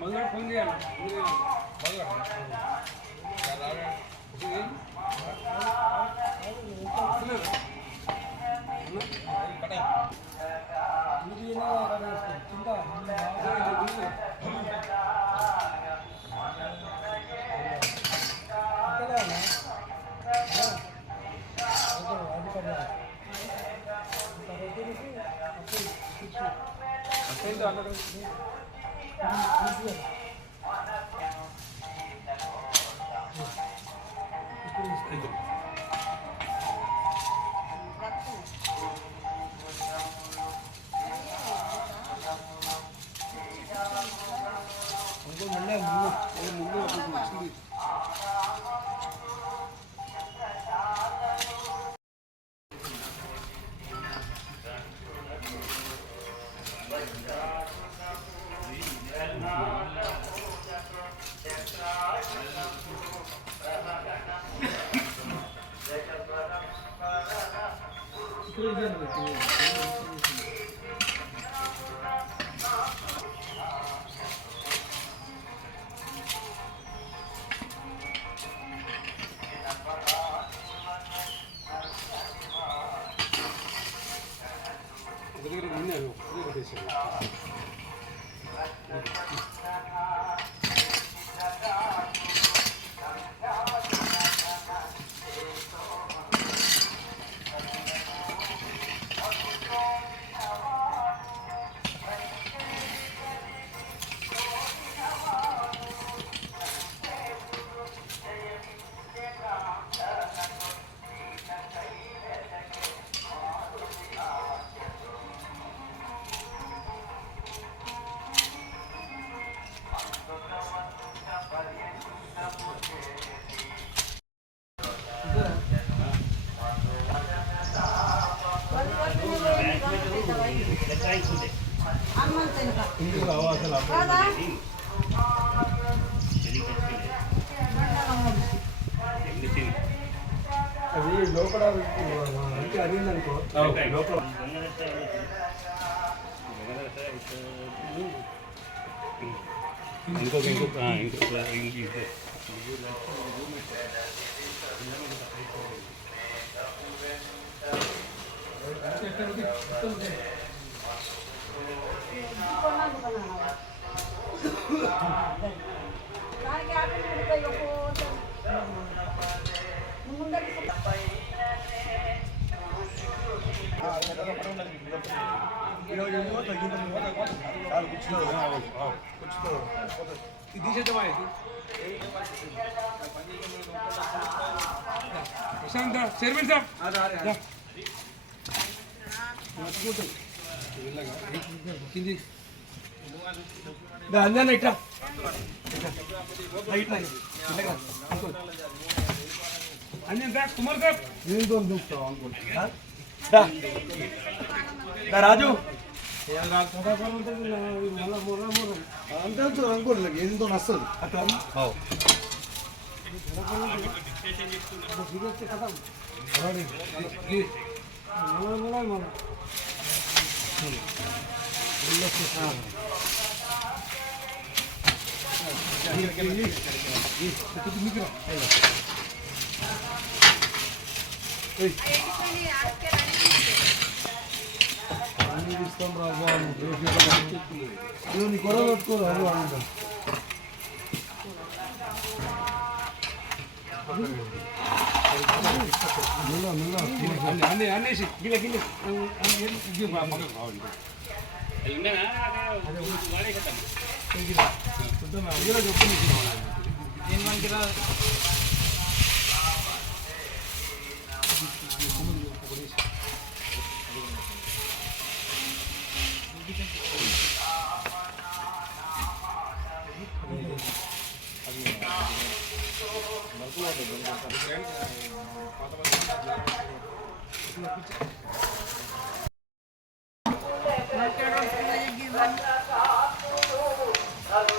మధుగాడు phone చేయాలి మధుగాడు 나는이 무? Obrigado. అది లోపల అంటే అడిగిందనుకో లోపల ఇంకొక ఇంకొక ఆ, ఇంకొక ఇంక ఇది. ఇది తీసేద్దామా ప్రశాంత్ చైర్మన్ సార్ కింది ఇట్లా అంజన్ సార్ కుమార్ సార్ దీంతో చూస్తావు అనుకుంటా రాజు అంతే అనుకోండి ఏంతో నచ్చదు అట్లా అన్ని ఇస్తాం రాజు నీ గొడవ పెట్టుకో రాజు అంటాం అన్ని అన్ని అన్నేసి గిల్ల గిల్ల ఇది మా పక్కకు రావాలి అది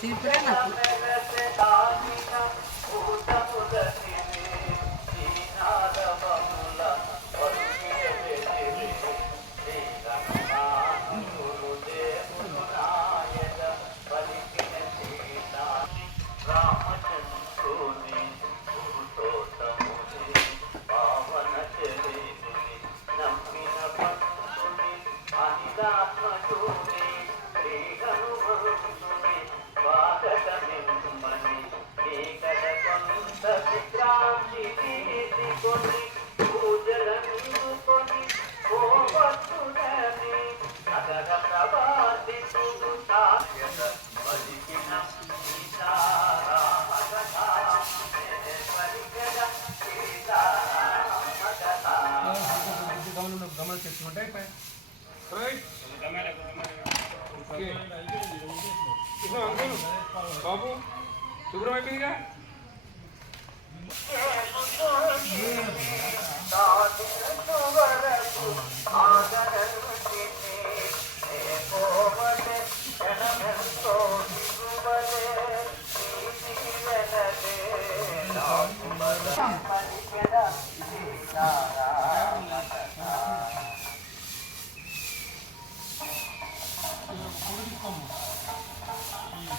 Siempre నాకు రైట్. ఓకే. ఇదిగో అంకుల్ బాబు శుభ్రం అయిపోయిందిగా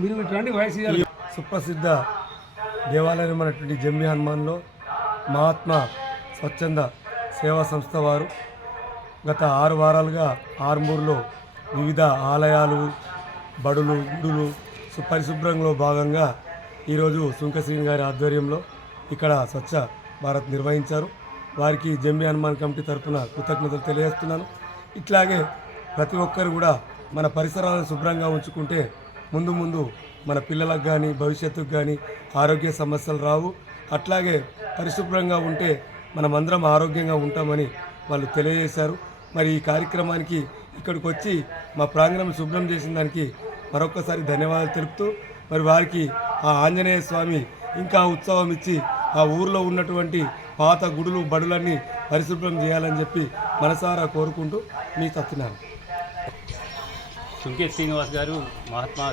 మీరు ఇటు రండి వాయిస్ సుప్రసిద్ధ దేవాలయమైనటువంటి జమ్మి హనుమాన్లో మహాత్మా స్వచ్ఛంద సేవా సంస్థ వారు గత ఆరు వారాలుగా ఆర్మూర్లో వివిధ ఆలయాలు బడులు గుడులు పరిశుభ్రంలో భాగంగా ఈరోజు సుంకశ్రీని గారి ఆధ్వర్యంలో ఇక్కడ స్వచ్ఛ భారత్ నిర్వహించారు. వారికి జమ్మి హనుమాన్ కమిటీ తరఫున కృతజ్ఞతలు తెలియజేస్తున్నాను. ఇట్లాగే ప్రతి ఒక్కరు కూడా మన పరిసరాలను శుభ్రంగా ఉంచుకుంటే ముందు ముందు మన పిల్లలకు కానీ భవిష్యత్తుకు కానీ ఆరోగ్య సమస్యలు రావు. అట్లాగే పరిశుభ్రంగా ఉంటే మనమందరం ఆరోగ్యంగా ఉంటామని వాళ్ళు తెలియజేశారు. మరి ఈ కార్యక్రమానికి ఇక్కడికి వచ్చి మా ప్రాంగణం శుభ్రం చేసిన దానికి మరొకసారి ధన్యవాదాలు తెలుపుతూ మరి వారికి ఆ ఆంజనేయ స్వామి ఇంకా ఉత్సవం ఇచ్చి ఆ ఊర్లో ఉన్నటువంటి పాత గుడులు బడులన్నీ పరిశుభ్రం చేయాలని చెప్పి మనసారా కోరుకుంటూ మీ సత్యనారాయణ. సుంకేత్ శ్రీనివాస్ గారు మహాత్మా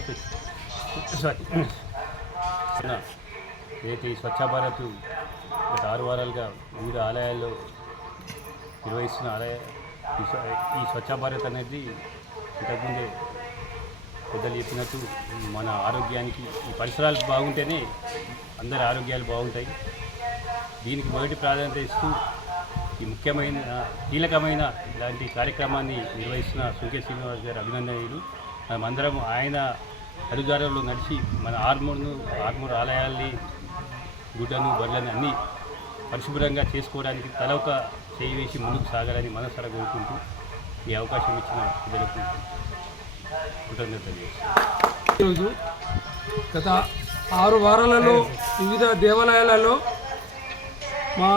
నేటి స్వచ్ఛ భారత్ గత ఆరు వారాలుగా వివిధ ఆలయాల్లో నిర్వహిస్తున్న ఆలయ ఈ ఈ స్వచ్ఛ భారత్ అనేది ఇంతకుముందే పెద్దలు చెప్పినట్టు మన ఆరోగ్యానికి ఈ పరిసరాలు బాగుంటేనే అందరి ఆరోగ్యాలు బాగుంటాయి. దీనికి మొదటి ప్రాధాన్యత ఇస్తూ ఈ ముఖ్యమైన కీలకమైన ఇలాంటి కార్యక్రమాన్ని నిర్వహిస్తున్న సుంకే శ్రీనివాస్ గారు అభినందనీయులు. మనమందరం ఆయన అడుగుజాడల్లో నడిచి మన ఆర్మూర్ను ఆర్మూర్ ఆలయాల్ని గుడ్డను బర్లను అన్నీ పరిశుభ్రంగా చేసుకోవడానికి తలొక చేయి వేసి ముందుకు సాగాలని మనసారా కోరుకుంటూ ఈ అవకాశం ఇచ్చిన ప్రజలకు ఈరోజు గత ఆరు వారాలలో వివిధ దేవాలయాలలో మా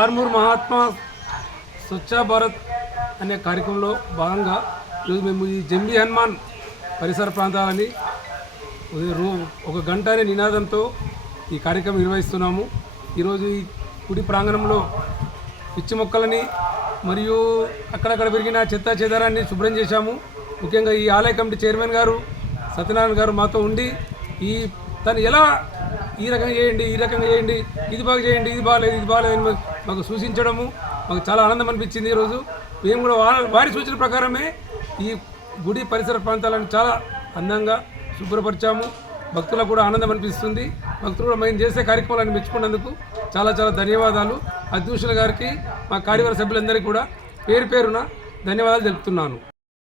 ఆర్మూర్ మహాత్మా స్వచ్ఛ భారత్ అనే కార్యక్రమంలో భాగంగా ఈరోజు మేము ఈ జంబి హనుమాన్ పరిసర ప్రాంతాలని ఒక గంట అనే నినాదంతో ఈ కార్యక్రమం నిర్వహిస్తున్నాము. ఈరోజు ఈ గుడి ప్రాంగణంలో పిచ్చి మొక్కలని మరియు అక్కడక్కడ పెరిగిన చెత్త చెదారాన్ని శుభ్రం చేశాము. ముఖ్యంగా ఈ ఆలయ కమిటీ చైర్మన్ గారు సత్యనారాయణ గారు మాతో ఉండి ఈ తను ఎలా ఈ రకంగా చేయండి ఈ రకంగా చేయండి ఇది బాగా చేయండి ఇది బాగాలేదు ఇది బాగాలేదు అని మాకు సూచించడము మాకు చాలా ఆనందం అనిపించింది ఈరోజు. మేము కూడా వారి సూచన ప్రకారమే ఈ గుడి పరిసర ప్రాంతాలను చాలా అందంగా శుభ్రపరిచాము. భక్తులకు కూడా ఆనందం అనిపిస్తుంది. భక్తులు కూడా మేము చేసే కార్యక్రమాలను మెచ్చుకున్నందుకు చాలా చాలా ధన్యవాదాలు. అధ్యక్షుల గారికి మా కార్యవర్గ సభ్యులందరికీ కూడా పేరు పేరున ధన్యవాదాలు తెలుపుతున్నాను.